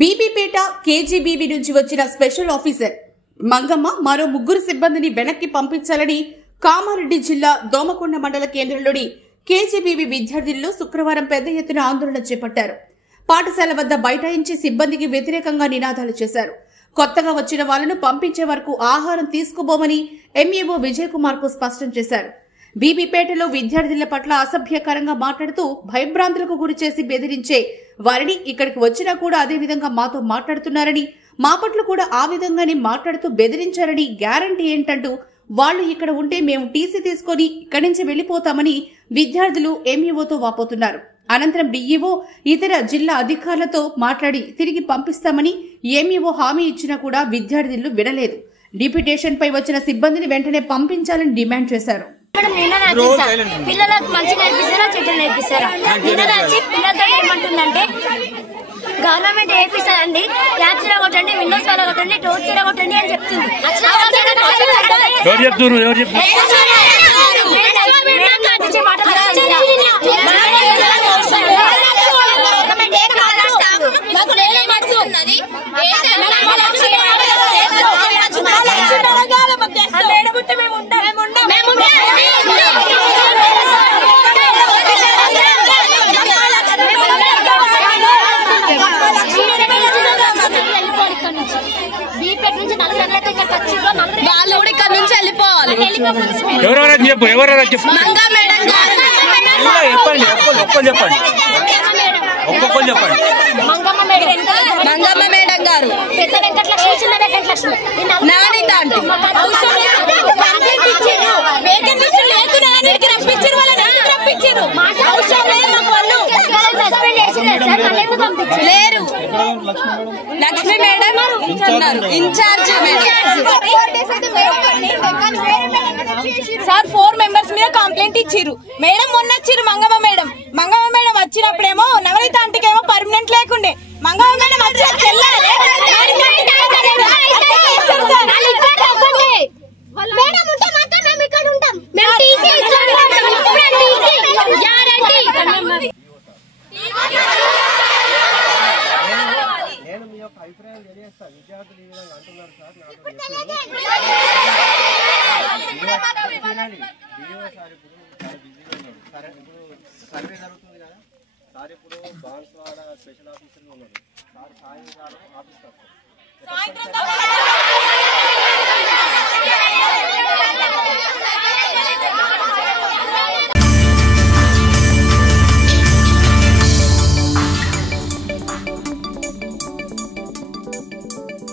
Bibipet KGBV నుంచి వచ్చిన special officer Mangamma మరో ముగ్గురు సిబ్బందిని వెనక్కి పంపించాలని కామారెడ్డి జిల్లా దోమకొండ మండల కేంద్రంలోని కేజీబీవీ విద్యార్థులు శుక్రవారం పెద్ద ఎత్తున ఆందోళన చేపట్టారు. పాఠశాల వద్ద బైఠాయించి సిబ్బందికి వ్యతిరేకంగా నినాదాలు చేశారు. కొత్తగా వచ్చిన వాళ్లను పంపించే వరకు ఆహారం తీసుకోబోమని ఎంఈఓ విజయ్ కుమార్ కు స్పష్టం చేశారు. బీబీపేటలో విద్యార్థుల పట్ల అసభ్యకరంగా మాట్లాడుతూ భయభ్రాంతులకు గురిచేసి బెదిరించే వారిని ఇక్కడికి వచ్చినా కూడా అదే విధంగా మాతో మాట్లాడుతున్నారని, మా పట్ల కూడా ఆ విధంగానే మాట్లాడుతూ బెదిరించారని గ్యారంటీ ఏంటంటూ వాళ్లు ఇక్కడ ఉంటే మేము టీసీ తీసుకుని ఇక్కడి నుంచి వెళ్లిపోతామని విద్యార్థులు ఎంఈఓతో వాపోతున్నారు. అనంతరం డీఈఓ ఇతర జిల్లా అధికారులతో మాట్లాడి తిరిగి పంపిస్తామని ఎంఈఓ హామీ ఇచ్చినా కూడా విద్యార్థులు వినలేదు. డిప్యూటేషన్ పై వచ్చిన సిబ్బందిని వెంటనే పంపించాలని డిమాండ్ చేశారు. పిల్లలకు మంచిగా నేర్పిస్తారా, చెట్లు నేర్పిస్తారా? నిన్న వచ్చి పిల్లలతో ఏమంటుందంటే గవర్నమెంట్ ఏపిస్తారండి, క్యాప్స్ కొట్టండి, విండోస్ వల్ల కొట్టండి, డోర్స్ కొట్టండి అని చెప్తుంది. మంగమ్మ మేడం గారు, నవనీత ఆంటీ లేరు. Lakshmi madam incharge sir 4 members మీద కంప్లైంట్ ఇచ్చిర్రు. మేడం మొన్న వచ్చిర్రు మంగమ్మ మేడం వచ్చినప్పుడేమో నవనీత ఆంటీకి ఏమో పర్మనెంట్ లేకుండే, మంగమ్మ మేడం వచ్చిన అభిప్రాయం తెలియజేస్తాను. విద్యార్థులు ఈ విధంగా అంటున్నారు సార్, సరే ఇప్పుడు సర్వే జరుగుతుంది కదా సార్, ఇప్పుడు బాన్స్వాడ స్పెషల్ ఆఫీసర్లు ఉన్నారు సార్, సాయంకాలం ఆఫీస్